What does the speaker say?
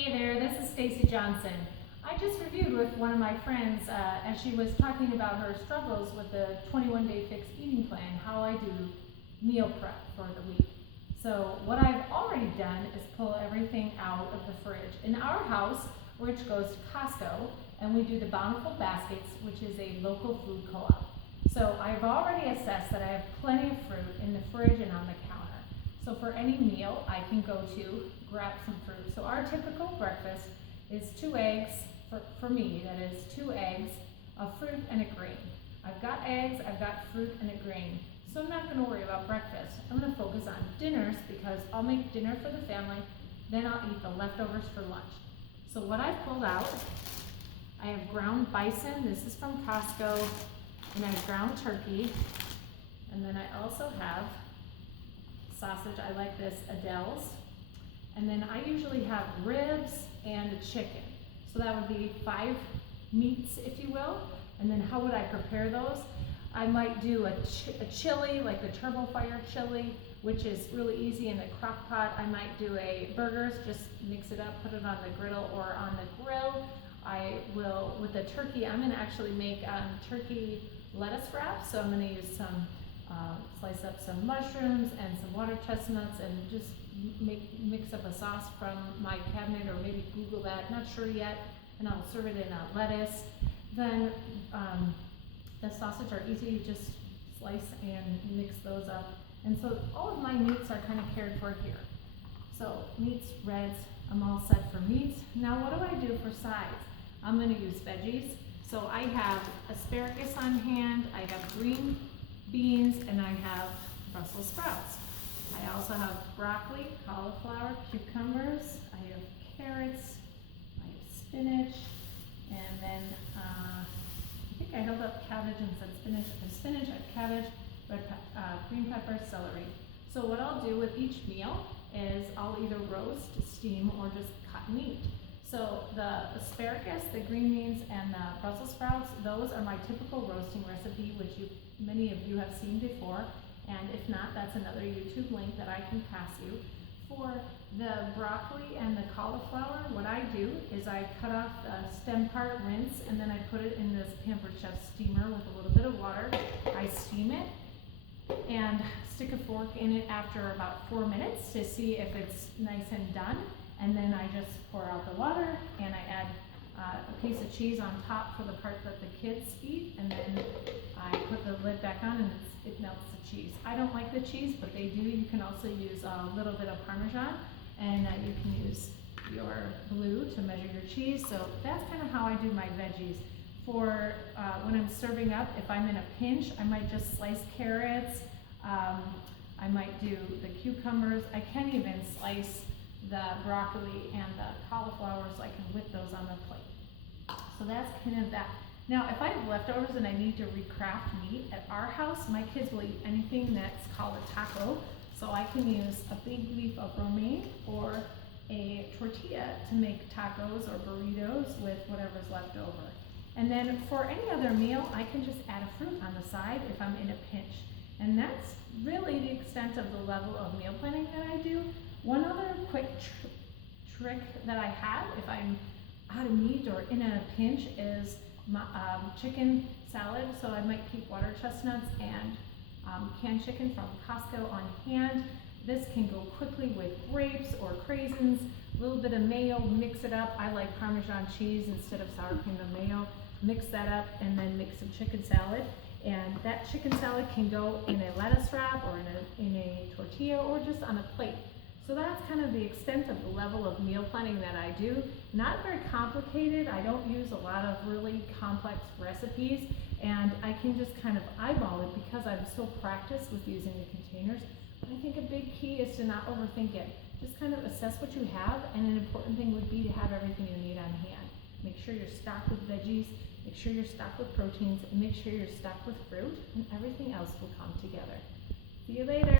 Hey there, this is Stacy Johnson. I just reviewed with one of my friends as she was talking about her struggles with the 21-day fixed eating plan, how I do meal prep for the week. So what I've already done is pull everything out of the fridge. In our house, which goes to Costco, and we do the Bountiful Baskets, which is a local food co-op. So I've already assessed that I have plenty of fruit in the fridge and on the counter. So for any meal, I can go to grab some fruit. So our typical breakfast is 2 eggs, for me, that is 2 eggs, a fruit and a grain. I've got eggs, I've got fruit and a grain. So I'm not gonna worry about breakfast. I'm gonna focus on dinners because I'll make dinner for the family, then I'll eat the leftovers for lunch. So what I've pulled out, I have ground bison, this is from Costco, and I have ground turkey, and then I also have sausage, I like this, Adele's. And then I usually have ribs and a chicken. So that would be 5 meats, if you will. And then how would I prepare those? I might do a chili, like the turbo fire chili, which is really easy in the crock pot. I might do a burgers, just mix it up, put it on the griddle or on the grill. I will, with the turkey, I'm gonna actually make turkey lettuce wrap. So I'm gonna use some slice up some mushrooms and some water chestnuts and just mix up a sauce from my cabinet, or maybe Google that, not sure yet, and I'll serve it in a lettuce. Then the sausage are easy, you just slice and mix those up. And so all of my meats are kind of cared for here. So meats, reds, I'm all set for meats. Now what do I do for sides? I'm gonna use veggies. So I have asparagus on hand, I have green beans, and I have Brussels sprouts. I also have broccoli, cauliflower, cucumbers, I have carrots, I have spinach, and then I think I held up cabbage and said spinach. I have spinach, I have cabbage, green pepper, celery. So what I'll do with each meal is I'll either roast, steam, or just cut meat. So the asparagus, the green beans, and the Brussels sprouts, those are my typical roasting recipe, which many of you have seen before. And if not, that's another YouTube link that I can pass you. For the broccoli and the cauliflower, what I do is I cut off the stem part, rinse, and then I put it in this Pampered Chef steamer with a little bit of water. I steam it and stick a fork in it after about 4 minutes to see if it's nice and done. And then I just pour out the water and I add a piece of cheese on top for the part that the kids eat, and then I put the lid back on and it melts the cheese. I don't like the cheese, but they do. You can also use a little bit of Parmesan, and you can use your blue to measure your cheese. So that's kind of how I do my veggies. For when I'm serving up, if I'm in a pinch, I might just slice carrots. I might do the cucumbers. I can even slice the broccoli and the cauliflower so I can whip those on the plate. So that's kind of that. Now, if I have leftovers and I need to recraft meat at our house, my kids will eat anything that's called a taco. So I can use a big leaf of romaine or a tortilla to make tacos or burritos with whatever's left over. And then for any other meal, I can just add a fruit on the side if I'm in a pinch. And that's really the extent of the level of meal planning that I do. One other quick trick that I have if I'm out of meat or in a pinch is my, chicken salad. So I might keep water chestnuts and canned chicken from Costco on hand. This can go quickly with grapes or craisins, a little bit of mayo, mix it up. I like Parmesan cheese instead of sour cream and mayo. Mix that up and then make some chicken salad. And that chicken salad can go in a lettuce wrap or in a tortilla or just on a plate. So that's kind of the extent of the level of meal planning that I do. Not very complicated. I don't use a lot of really complex recipes, and I can just kind of eyeball it because I'm so practiced with using the containers. But I think a big key is to not overthink it. Just kind of assess what you have, and an important thing would be to have everything you need on hand. Make sure you're stocked with veggies, make sure you're stocked with proteins, and make sure you're stocked with fruit, and everything else will come together. See you later.